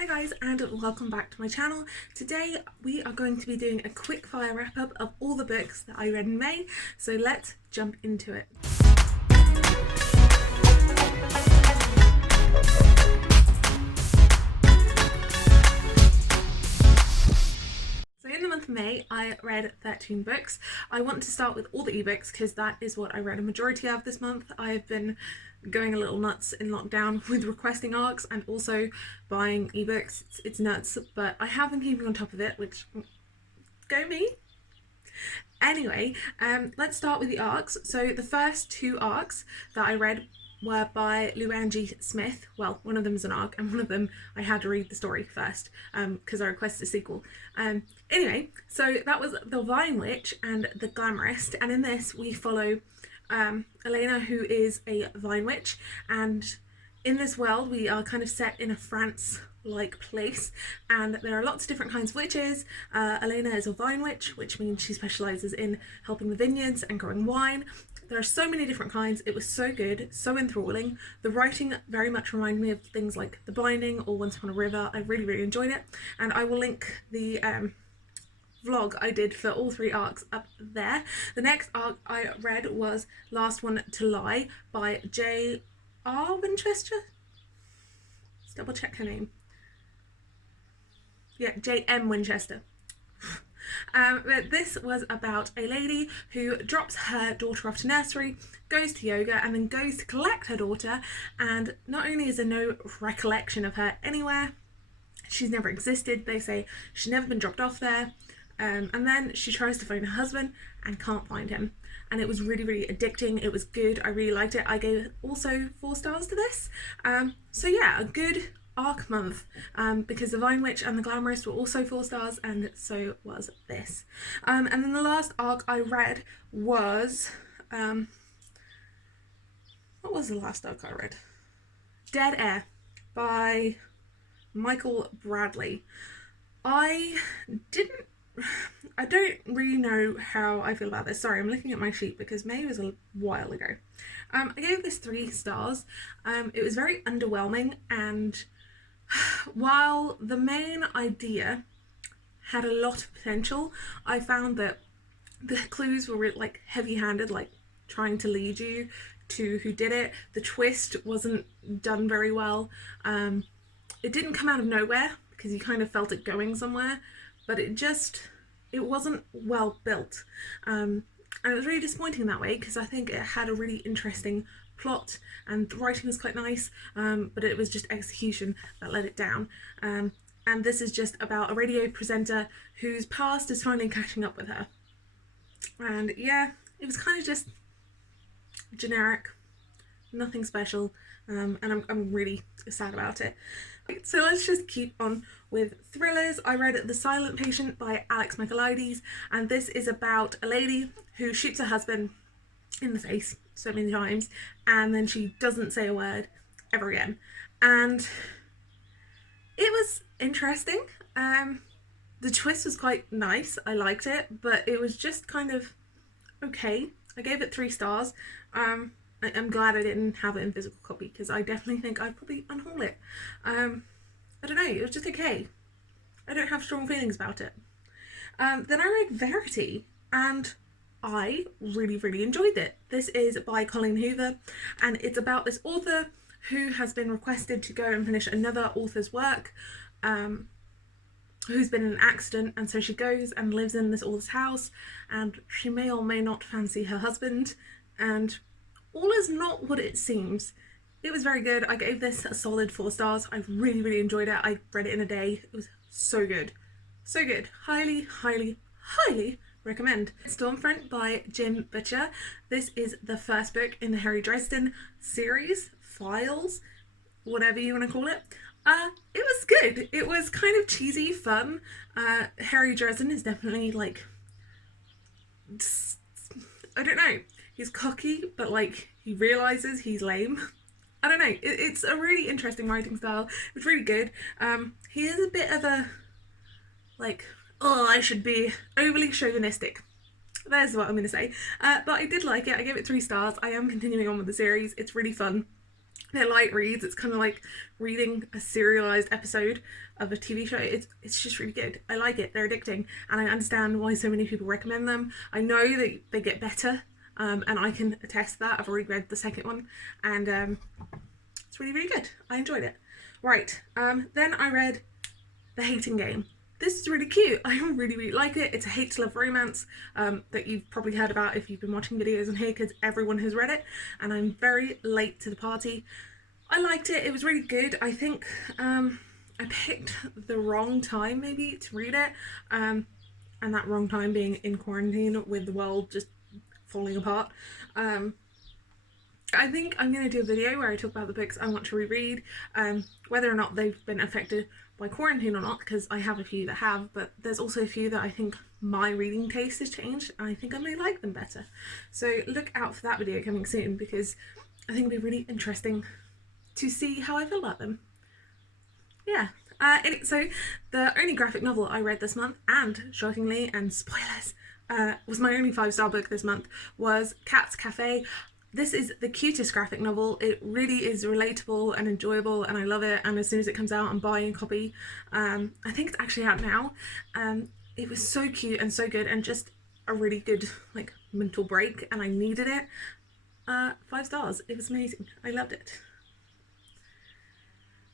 Hi guys, and welcome back to my channel. Today we are going to be doing a quick fire wrap up of all the books that I read in May, so let's jump into it. So in the month of May I read 13 books. I want to start with all the ebooks because that is what I read a majority of this month. I've been going a little nuts in lockdown with requesting ARCs and also buying ebooks. It's nuts, but I have been keeping on top of it, which go me. Anyway, let's start with the ARCs. So the first two ARCs that I read were by Luangie Smith. Well, one of them is an ARC and one of them I had to read the story first because I requested a sequel. Anyway, so that was The Vine Witch and The Glamourist, and in this we follow Elena, who is a vine witch, and in this world we are kind of set in a France-like place, and there are lots of different kinds of witches. Elena is a vine witch, which means she specialises in helping the vineyards and growing wine. There are so many different kinds. It was so good, so enthralling. The writing very much reminded me of things like The Binding or Once Upon a River. I really enjoyed it, and I will link the vlog I did for all three arcs up there. The next arc I read was Last One to Lie by J.R. Winchester. Let's double check her name. Yeah, J.M. Winchester. But this was about a lady who drops her daughter off to nursery, goes to yoga, and then goes to collect her daughter, and not only is there no recollection of her anywhere, she's never existed. They say she's never been dropped off there. And then she tries to find her husband and can't find him. And it was really addicting. It was good. I really liked it. I gave also 4 stars to this. So yeah, a good ARC month because The Vine Witch and The Glamourist were also 4 stars, and so was this. And then the last ARC I read was... what was the last ARC I read? Dead Air by Michael Bradley. I don't really know how I feel about this. Sorry, I'm looking at my sheet because May was a while ago. I gave this 3 stars. It was very underwhelming, and while the main idea had a lot of potential, I found that the clues were like heavy-handed, like trying to lead you to who did it. The twist wasn't done very well. It didn't come out of nowhere because you kind of felt it going somewhere, but it wasn't well built. And it was really disappointing in that way because I think it had a really interesting plot and the writing was quite nice, but it was just execution that let it down. And this is just about a radio presenter whose past is finally catching up with her. And yeah, it was kind of just generic, nothing special, and I'm really sad about it. So let's just keep on with thrillers. I read The Silent Patient by Alex Michaelides, and this is about a lady who shoots her husband in the face so many times, and then she doesn't say a word ever again. And it was interesting. The twist was quite nice. I liked it, but it was just kind of okay. I gave it 3 stars. I'm glad I didn't have it in physical copy because I definitely think I'd probably unhaul it. I don't know, it was just okay. I don't have strong feelings about it. Then I read Verity, and I really enjoyed it. This is by Colleen Hoover, and it's about this author who has been requested to go and finish another author's work, who's been in an accident, and so she goes and lives in this author's house, and she may or may not fancy her husband, and all is not what it seems. It was very good. I gave this a solid 4 stars. I really enjoyed it. I read it in a day. It was so good. So good. Highly recommend. Stormfront by Jim Butcher. This is the first book in the Harry Dresden series, Files, whatever you want to call it. It was good. It was kind of cheesy, fun. Harry Dresden is definitely like, I don't know. He's cocky, but like he realises he's lame. I don't know. It's a really interesting writing style. It's really good. He is a bit of a like, oh, I should be overly chauvinistic. There's what I'm going to say. But I did like it. I gave it 3 stars. I am continuing on with the series. It's really fun. they're light reads. It's kind of like reading a serialized episode of a TV show. It's just really good. I like it. They're addicting, and I understand why so many people recommend them. I know that they get better, and I can attest to that. I've already read the second one, and it's really, really good. I enjoyed it. Right, then I read The Hating Game. This is really cute. I really, really like it. It's a hate to love romance that you've probably heard about if you've been watching videos on here, because everyone has read it, and I'm very late to the party. I liked it. It was really good. I think I picked the wrong time maybe to read it, and that wrong time being in quarantine with the world just falling apart. I think I'm going to do a video where I talk about the books I want to reread, whether or not they've been affected by quarantine or not, because I have a few that have, but there's also a few that I think my reading taste has changed, and I think I may like them better. So look out for that video coming soon, because I think it'll be really interesting to see how I feel about them. Yeah. So the only graphic novel I read this month, and shockingly, and spoilers, was my only 5-star book this month, was Cat's Cafe. This is the cutest graphic novel. It really is relatable and enjoyable, and I love it. And as soon as it comes out, I'm buying a copy. I think it's actually out now. It was so cute and so good, and just a really good like mental break, and I needed it. 5 stars. It was amazing. I loved it.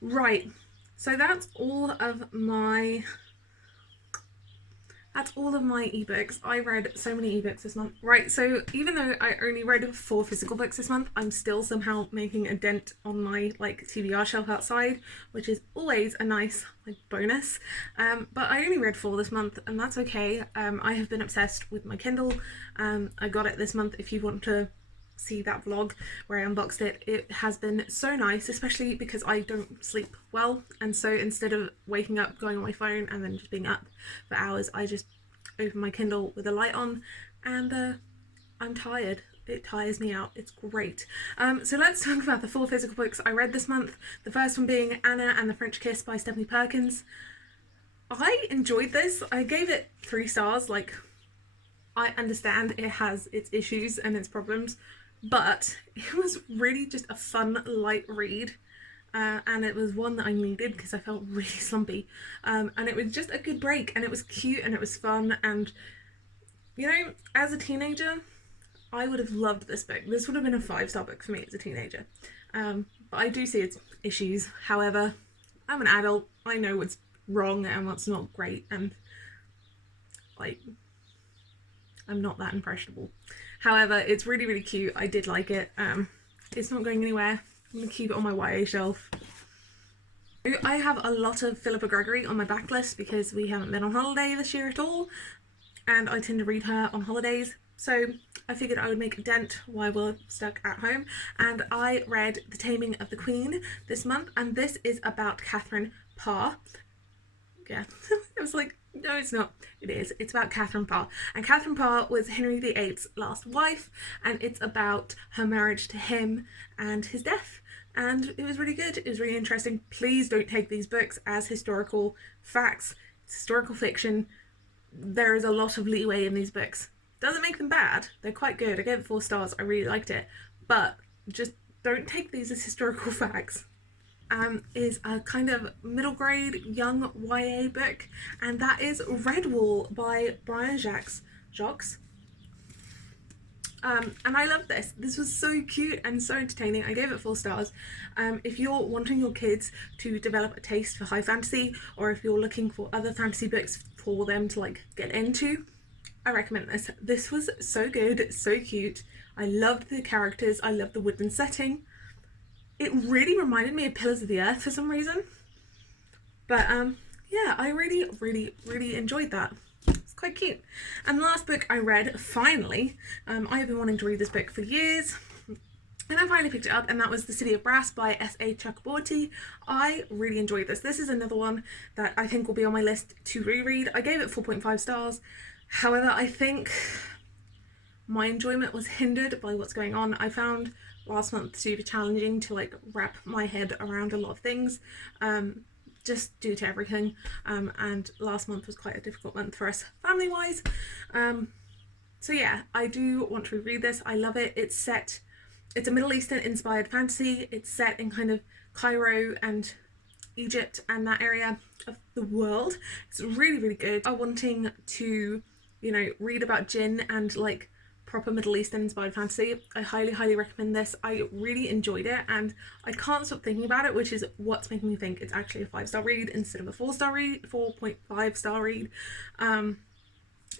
Right, so that's all of my ebooks. I read so many ebooks this month. Right, so even though I only read 4 physical books this month, I'm still somehow making a dent on my like TBR shelf outside, which is always a nice like bonus. But I only read 4 this month, and that's okay. I have been obsessed with my Kindle. I got it this month. If you want to see that vlog where I unboxed it, it has been so nice, especially because I don't sleep well, and so instead of waking up, going on my phone, and then just being up for hours, I just open my Kindle with a light on, and I'm tired. It tires me out. It's great. So let's talk about the 4 physical books I read this month. The first one being Anna and the French Kiss by Stephanie Perkins. I enjoyed this. I gave it 3 stars. Like, I understand it has its issues and its problems, but it was really just a fun, light read, and it was one that I needed because I felt really slumpy, and it was just a good break, and it was cute, and it was fun, and you know, as a teenager, I would have loved this book. This would have been a 5-star book for me as a teenager, but I do see its issues. However, I'm an adult. I know what's wrong and what's not great, and like, I'm not that impressionable. However, it's really, really cute. I did like it. It's not going anywhere. I'm going to keep it on my YA shelf. I have a lot of Philippa Gregory on my backlist because we haven't been on holiday this year at all, and I tend to read her on holidays. So I figured I would make a dent while we're stuck at home, and I read The Taming of the Queen this month, and this is about Catherine Parr. Yeah, I was like, no, it's not. It is. It's about Catherine Parr. And Catherine Parr was Henry VIII's last wife, and it's about her marriage to him and his death. And it was really good. It was really interesting. Please don't take these books as historical facts. It's historical fiction. There is a lot of leeway in these books. Doesn't make them bad. They're quite good. I gave it 4 stars. I really liked it. But just don't take these as historical facts. Is a kind of middle grade young YA book, and that is Redwall by Brian Jacques. And I love this. This was so cute and so entertaining. I gave it 4 stars. If you're wanting your kids to develop a taste for high fantasy, or if you're looking for other fantasy books for them to like get into, I recommend this. This was so good, so cute. I loved the characters. I loved the woodland setting. It really reminded me of Pillars of the Earth for some reason. But yeah, I really, really, really enjoyed that. It's quite cute. And the last book I read, finally, I have been wanting to read this book for years, and I finally picked it up, and that was The City of Brass by S.A. Chakraborty. I really enjoyed this. This is another one that I think will be on my list to reread. I gave it 4.5 stars. However, I think my enjoyment was hindered by what's going on. I found last month super challenging to like wrap my head around a lot of things, just due to everything, and last month was quite a difficult month for us family wise, so yeah, I do want to reread this. I love it. It's set It's a Middle Eastern inspired fantasy. It's set in kind of Cairo and Egypt and that area of the world. It's really, really good. I'm wanting to, you know, read about jinn and like proper Middle Eastern inspired fantasy. I highly, highly recommend this. I really enjoyed it and I can't stop thinking about it, which is what's making me think it's actually a 5-star read instead of a 4-star read, 4.5-star read.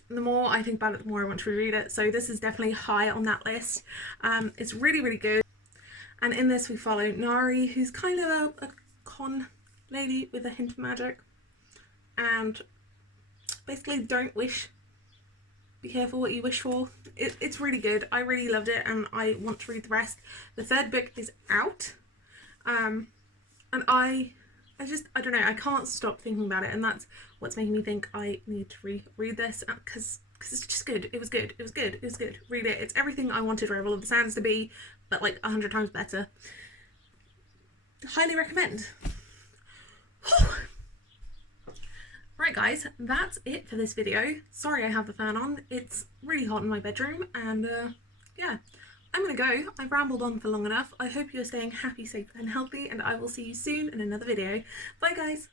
The more I think about it, the more I want to reread it. So this is definitely high on that list. It's really, really good. And in this we follow Nari, who's kind of a con lady with a hint of magic. And basically be careful what you wish for. It's really good. I really loved it and I want to read the rest. The third book is out. And I don't know, I can't stop thinking about it, and that's what's making me think I need to reread this, because it's just good. It was good. Read it. It's everything I wanted Redwall of the Sands to be, but like 100 times better. Highly recommend. Right guys, that's it for this video. Sorry I have the fan on. It's really hot in my bedroom, and yeah. I'm gonna go. I've rambled on for long enough. I hope you're staying happy, safe and healthy, and I will see you soon in another video. Bye guys!